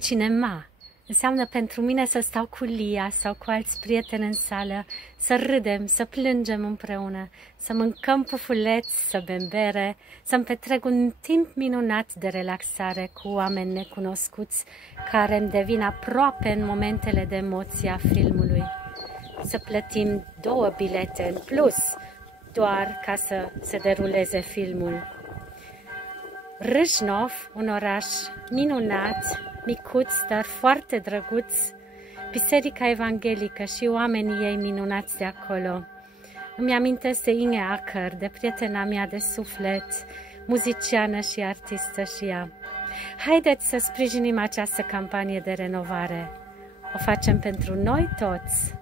Cinema înseamnă pentru mine să stau cu Lia sau cu alți prieteni în sală, să râdem, să plângem împreună, să mâncăm pufuleți, să bem bere, să-mi petrec un timp minunat de relaxare cu oameni necunoscuți care îmi devin aproape în momentele de emoție a filmului. Să plătim 2 bilete în plus, doar ca să se deruleze filmul. Râșnov, un oraș minunat, micuț, dar foarte drăguț, Biserica Evanghelică și oamenii ei minunați de acolo. Îmi amintesc de Inge Acker, de prietena mea de suflet, muziciană și artistă și ea. Haideți să sprijinim această campanie de renovare. O facem pentru noi toți.